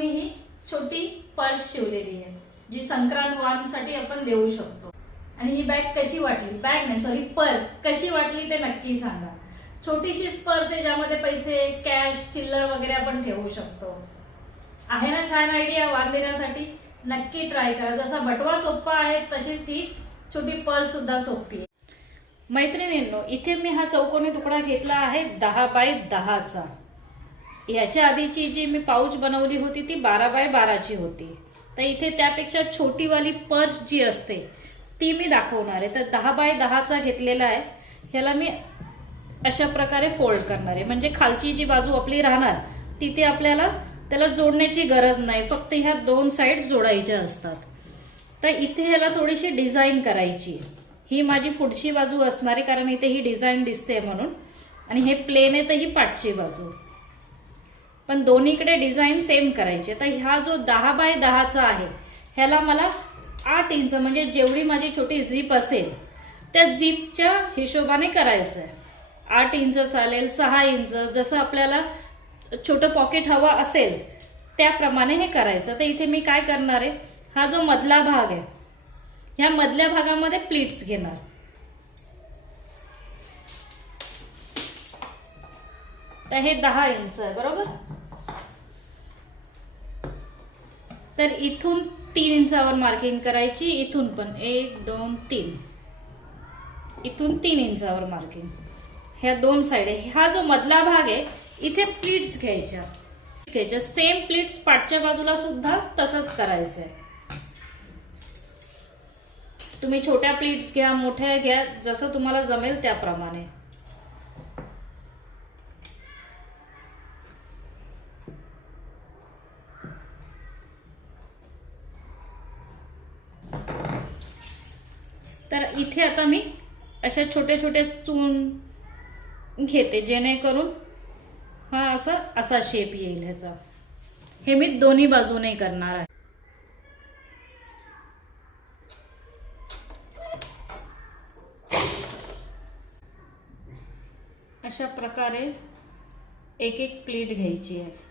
मी ही छोटी पर्स शिवलेली आहे जी संक्रांत वाणसाठी आपण देऊ शकतो। आणि ही बॅग कशी वाटली, बॅग नाही सॉरी पर्स कशी वाटली ते नक्की सांगा। छोटीशीच पर्स आहे ज्यामध्ये पैसे, कॅश, चिल्लर वगैरे आपण ठेवू शकतो। आहे ना छान आयडिया वाण देण्यासाठी? नक्की ट्राय करा। जसा बटवा सोपा आहे तशीच ही छोटी पर्स सुद्धा सोपी आहे। मैत्रिणींनो, इथे मी हा चौकोनी तुकडा घेतला आहे 10 बाय 10 चा। याच्या आधीची जी मी पाऊच बनवली होती ती 12 बाय 12 ची होती। तर इथे त्यापेक्षा छोटी वाली पर्स जी असते ती मी दाखवणार आहे। तर 10 बाय 10 चा घेतलेला आहे। ह्याला मी अशा प्रकारे फोल्ड करणार आहे, म्हणजे खालची जी बाजू आपली राहणार तिथे आपल्याला त्याला जोडण्याची गरज नाही, फक्त ह्या दोन साइड जोडायच्या असतात। तर इथे ह्याला थोडीशी डिझाईन करायची। ही माझी पुढची बाजू असणार आहे कारण इथे ही डिझाईन दिसते म्हणून, आणि हे प्लेन आहे तर ही पाठची बाजू, पण दोन्हीकडे डिझाईन सेम करायची। तर ह्या जो 10 बाय 10 चा आहे ह्याला मला 8 इंच म्हणजे जेवढी माझी छोटी झीप असेल त्या झीपच्या हिशोबाने करायचं आहे। 8 इंच चालेल, 6 इंच, जसं आपल्याला छोटं पॉकेट हवा असेल त्याप्रमाणे हे करायचं। तर इथे मी काय करणार आहे, हा जो मधला भाग आहे ह्या मधल्या भागामध्ये प्लीट्स घेणार। तर हे 10 इंच आहे बरोबर। तर इथून 3 इंचावर मार्किंग करायची, इथून पण 1 2 3, इथून 3 इंचावर मार्किंग। ह्या दोन साइड आहे, हा जो मधला भाग आहे इथे प्लीट्स घ्यायच्या। सेम प्लीट्स पाठच्या बाजूला सुद्धा तसंच करायचंय। तुम्ही छोट्या प्लीट्स घ्या, मोठ्या घ्या, जसं तुम्हाला जमेल त्याप्रमाणे। तर इथे आता मी अशा छोटे छोटे चून घेते जेणेकरून हा असा शेप येईल ह्याचा। हे मी दोन्ही बाजूने करणार आहे। अशा प्रकारे एक एक प्लीट घ्यायची आहे।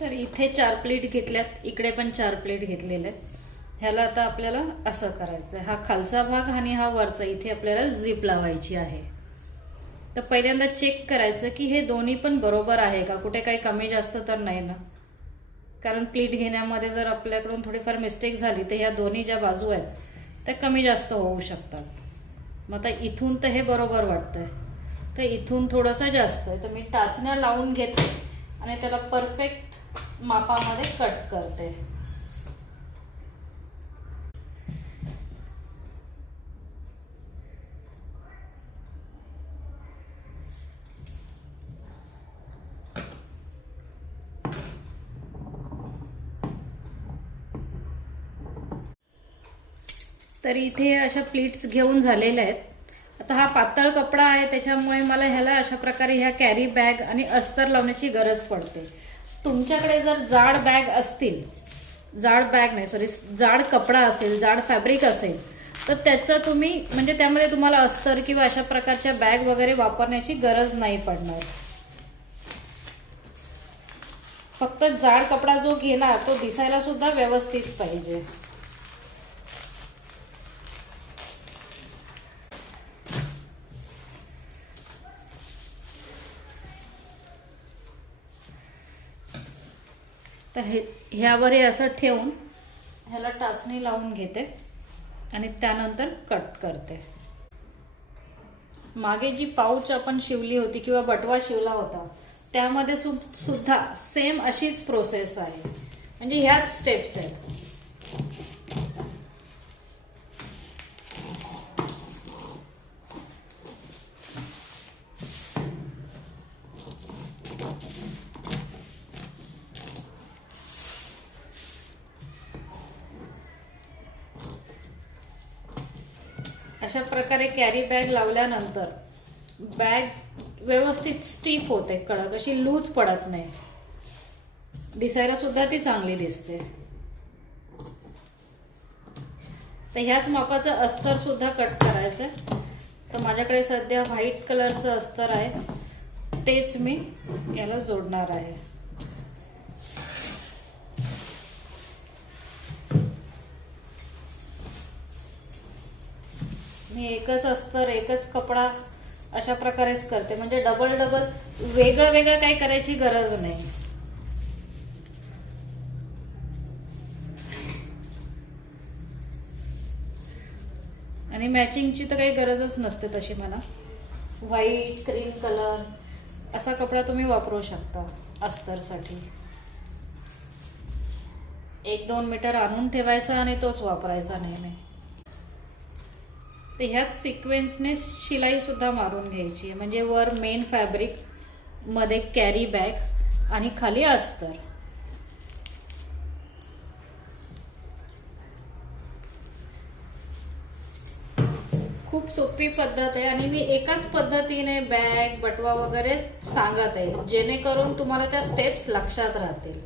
तर इथे 4 प्लेट घेतल्यात, इकडे पण 4 प्लेट घेतलेले आहेत। ह्याला आता आपल्याला असं करायचं आहे, हा खालचा भाग आणि हा वरचा, इथे आपल्याला झिप लावायची आहे। तर पहिल्यांदा चेक करायचं की हे दोन्ही पण बरोबर आहे का, कुठे काही कमी जास्त तर नाही ना, कारण प्लीट घेण्यामध्ये जर आपल्याकडून थोडीफार मिस्टेक झाली तर ह्या दोन्ही ज्या बाजू आहेत त्या कमी जास्त होऊ शकतात। मग आता इथून तर हे बरोबर वाटतंय, तर इथून थोडंसं जास्त आहे, तर मी टाचण्या लावून घेते आणि त्याला परफेक्ट मापामध्ये कट करते। तर इथे अशा प्लीट्स घेऊन झालेल्या आहेत। आता हा पातळ कपडा आहे त्याच्यामुळे मला ह्याला अशा प्रकारे ह्या कॅरी बॅग आणि अस्तर लावण्याची गरज पडते। तुमच्याकडे जर जाड बॅग असतील, जाड बॅग नाही सॉरी जाड कपडा असेल, जाड फॅब्रिक असेल, तर त्याचं तुम्ही म्हणजे त्यामध्ये तुम्हाला अस्तर किंवा अशा प्रकारच्या बॅग वगैरे वापरण्याची गरज नाही पडणार। फक्त जाड कपडा जो घेणार तो दिसायला सुद्धा व्यवस्थित पाहिजे। तर ह्यावर हे असं ठेवून ह्याला टाचणी लावून घेते आणि त्यानंतर कट करते। मागे जी पाऊच आपण शिवली होती किंवा बटवा शिवला होता त्यामध्ये सुद्धा सेम अशीच प्रोसेस आहे, म्हणजे ह्याच स्टेप्स आहेत. अशा प्रकारे कॅरी बॅग लावल्यानंतर बॅग व्यवस्थित स्टिफ होते, कडक अशी लूज पडत नाही, दिसायला सुद्धा ती चांगली दिसते. तर ह्याच मापाचं अस्तर सुद्धा कट करायचं. तर माझ्याकडे सध्या व्हाईट कलरचं अस्तर आहे, तेच मी याला जोडणार आहे. मी एकच अस्तर एकच कपडा अशा प्रकारेच करते, म्हणजे डबल वेगळं वेगळं काही करायची गरज नाही. आणि मॅचिंगची तर काही गरजच नसते तशी. मला व्हाईट क्रीम कलर असा कपडा तुम्ही वापरू शकता अस्तरसाठी. 1-2 मीटर आणून ठेवायचा आणि तोच वापरायचा नेहमी. तर ह्याच सिक्वेन्सने शिलाई सुद्धा मारून घ्यायची आहे, म्हणजे वर मेन फॅब्रिक, मध्ये कॅरी बॅग आणि खाली अस्तर. खूप सोपी पद्धत आहे आणि मी एकाच पद्धतीने बॅग बटवा वगैरे सांगत आहे, जेणेकरून तुम्हाला त्या स्टेप्स लक्षात राहतील.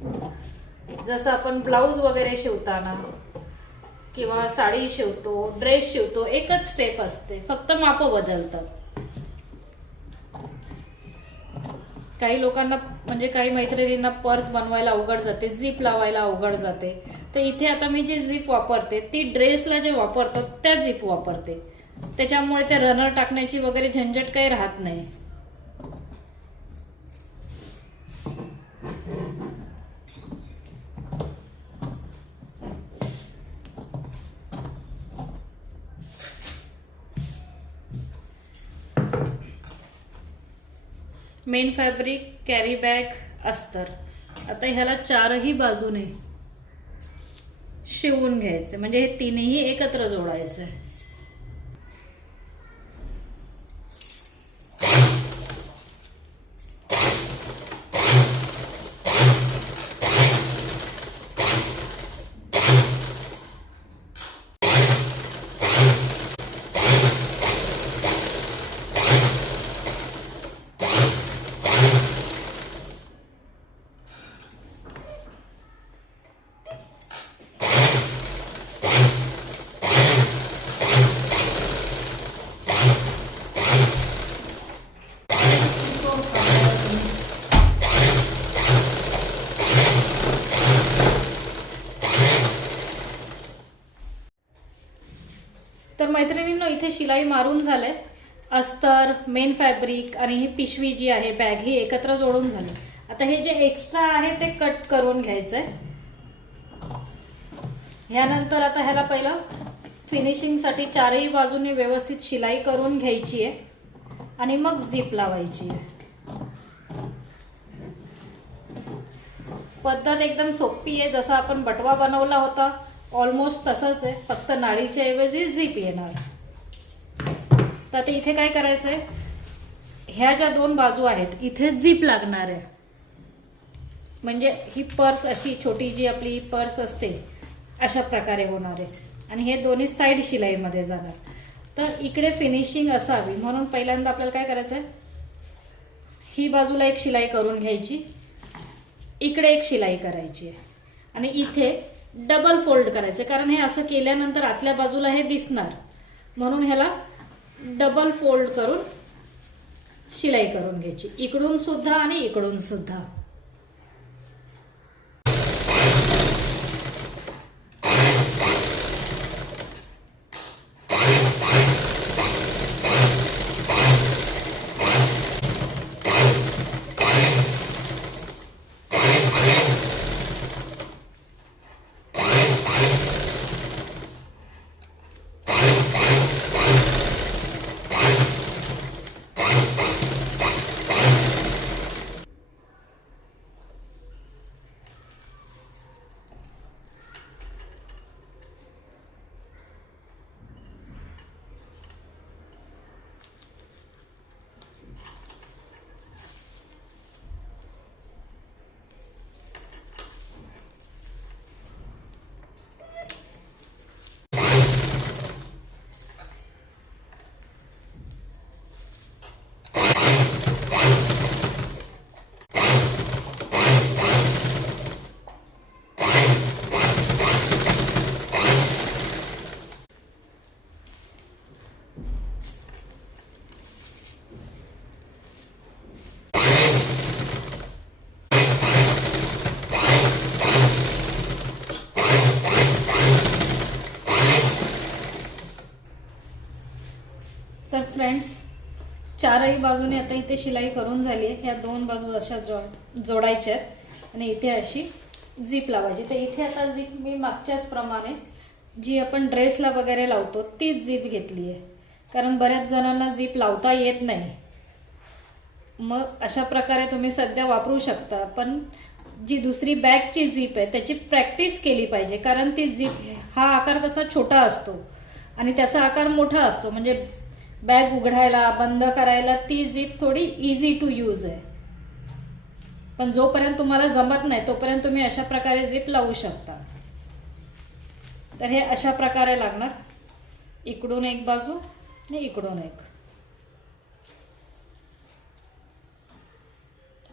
जसं आपण ब्लाऊज वगैरे शिवताना किंवा साडी शिवतो, ड्रेस शिवतो, एकच स्टेप असते, फक्त माप बदलतात. काही लोकांना म्हणजे काही मैत्रिणींना पर्स बनवायला अवघड जाते, झिप लावायला अवघड जाते. तर इथे आता मी जी झिप वापरते ती ड्रेसला जे वापरतात त्या झिप वापरते, त्याच्यामुळे ते रनर टाकण्याची वगैरे झंझट काही राहत नाही. मेन फॅब्रिक, कॅरी बॅग, अस्तर. आता ह्याला चारही बाजूने शिवून घ्यायचे, म्हणजे हे तीनही एकत्र जोडायचे. तर मैत्रिणींनो, इथे शिलाई मारून झाले. अस्तर, मेन फॅब्रिक आणि ही पिशवी जी आहे बॅग, ही एकत्र जोडून झाली. आता हे जे एक्स्ट्रा आहे ते कट करून घ्यायचंय. ह्यानंतर आता ह्याला पहिलं फिनिशिंगसाठी चारही बाजूने व्यवस्थित शिलाई करून घ्यायची आहे आणि मग झिप लावायची आहे. पद्धत एकदम सोपी आहे, जसं आपण बटवा बनवला होता ऑलमोस्ट तसंच आहे, फक्त नाडीच्या ऐवजी झिप येणार. तर आता इथे काय करायचंय, ह्या ज्या 2 बाजू आहेत इथे झिप लागणार आहे, म्हणजे ही पर्स अशी छोटी जी आपली पर्स असते अशा प्रकारे होणार आहे आणि हे दोन्ही साईड शिलाईमध्ये जाणार. तर इकडे फिनिशिंग असावी म्हणून पहिल्यांदा आपल्याला काय करायचंय, ही बाजूला एक शिलाई करून घ्यायची, इकडे एक शिलाई करायची आहे आणि इथे डबल फोल्ड करायचं, कारण हे असं केल्यानंतर आतल्या बाजूला हे दिसणार, म्हणून ह्याला डबल फोल्ड करून शिलाई करून घ्यायची, इकडून सुद्धा आणि इकडून सुद्धा. चारही बाजूने आता इथे शिलाई करून झाली आहे. ह्या 2 बाजू अशा जोडायच्या आहेत आणि इथे अशी झीप लावायची. तर इथे आता झीप मी मागच्याच प्रमाणे जी आपण ड्रेसला वगैरे लावतो तीच झीप घेतली आहे, कारण बऱ्याच जणांना झीप लावता येत नाही. मग अशा प्रकारे तुम्ही सध्या वापरू शकता, पण जी दुसरी बॅगची झीप आहे त्याची प्रॅक्टिस केली पाहिजे, कारण ती झीप हा आकार कसा छोटा असतो आणि त्याचा आकार मोठा असतो. म्हणजे बॅग उघडायला बंद करायला ती झीप थोडी इझी टू यूज आहे. पण जोपर्यंत तुम्हाला जमत नाही तोपर्यंत तुम्ही अशा प्रकारे झीप लावू शकता. तर हे अशा प्रकारे लागणार, इकडून एक बाजू आणि इकडून एक.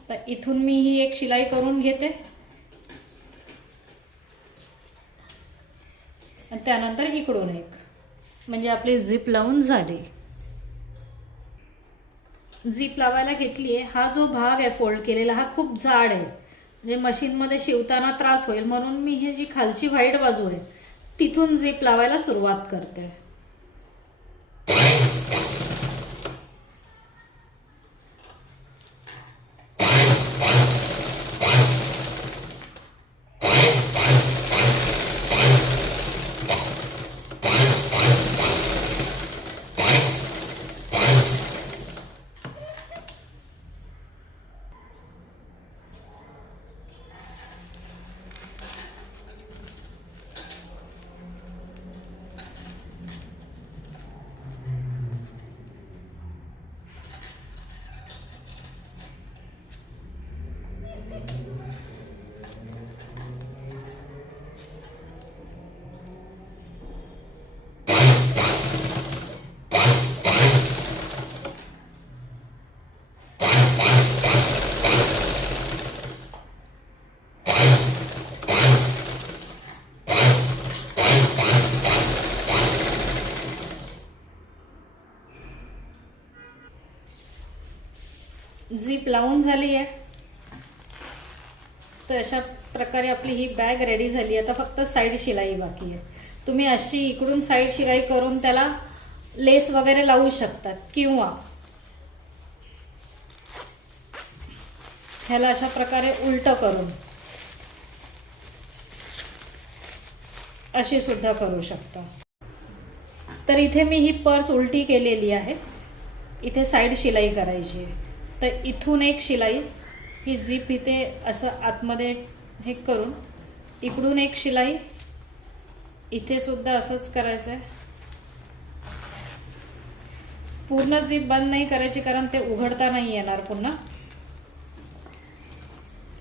तर इथून मी ही एक शिलाई करून घेते आणि त्यानंतर इकडून एक, म्हणजे आपली झीप लावून झाली. झीप लावायला घेतली आहे. हा जो भाग आहे फोल्ड केलेला हा खूप जाड आहे, म्हणजे मशीनमध्ये शिवताना त्रास होईल म्हणून मी ही जी खालची व्हाईट बाजू आहे तिथून झीप लावायला सुरुवात करते. झीप लावून झाली आहे. तर अशा प्रकारे आपली ही बॅग रेडी झाली. आता फक्त साईड शिलाई बाकी आहे. तुम्ही अशी इकडून साईड शिलाई करून त्याला लेस वगैरे लावू शकता, किंवा ह्याला अशा प्रकारे उलटं करून अशी सुद्धा करू शकता. तर इथे मी ही पर्स उलटी केलेली आहे. इथे साईड शिलाई करायची आहे. तर इथून एक शिलाई, ही झीप इथे असं आतमध्ये हे करून इकडून एक शिलाई, इथे सुद्धा असंच करायचं आहे. पूर्ण झीप बंद नाही करायची कारण ते उघडता नाही येणार पुन्हा.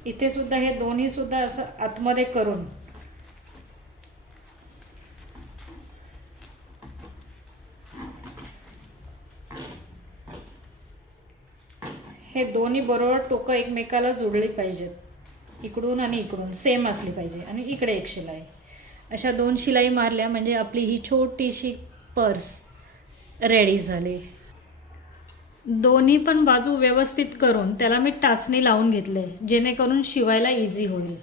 इथे सुद्धा हे दोन्ही सुद्धा असं आतमध्ये करून हे दोन्ही बरोबर टोकं एकमेकाला जोडली पाहिजेत. इकडून आणि इकडून सेम असली पाहिजे. आणि इकडे एक शिलाई. अशा 2 शिलाई मारल्या म्हणजे आपली ही छोटीशी पर्स रेडी झाली. दोन्ही पण बाजू व्यवस्थित करून त्याला मी टाचणी लावून घेतले, जेणेकरून शिवायला इझी होईल.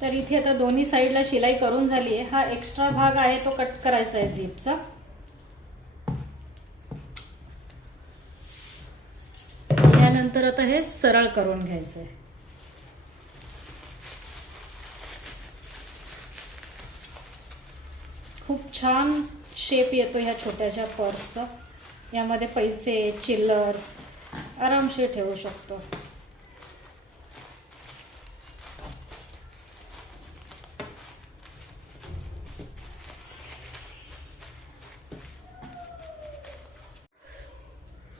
तर इथे आता दोन्ही साईडला शिलाई करून झाली आहे. हा एक्स्ट्रा भाग आहे तो कट करायचा आहे झीपचा. यानंतर आता हे सरळ करून घ्यायचं आहे. खूप छान शेप येतो ह्या छोट्याशा पर्सचा. यामध्ये पैसे, चिल्लर आरामशीर ठेवू शकतो.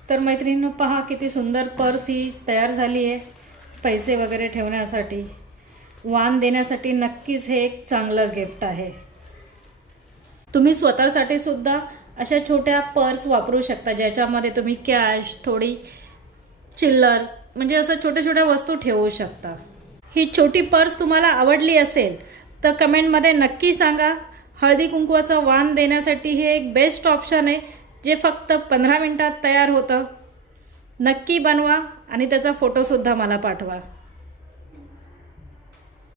तर मैत्रिणींनो, पहा किती सुंदर पर्स ही तयार झाली आहे. पैसे वगैरे ठेवण्यासाठी, वाण देण्यासाठी नक्कीच हे एक चांगलं गिफ्ट आहे. तुम्ही स्वतःसाठी सुद्धा अशा छोट्या पर्स वापरू शकता, ज्याच्यामध्ये तुम्ही कॅश, थोडी चिल्लर, म्हणजे असं छोट्या छोट्या वस्तू ठेवू शकता. ही छोटी पर्स तुम्हाला आवडली असेल तर कमेंटमध्ये नक्की सांगा. हळदी कुंकवाचं वाण देण्यासाठी हे एक बेस्ट ऑप्शन आहे, जे फक्त 15 मिनिटात तयार होतं. नक्की बनवा आणि त्याचा फोटोसुद्धा मला पाठवा.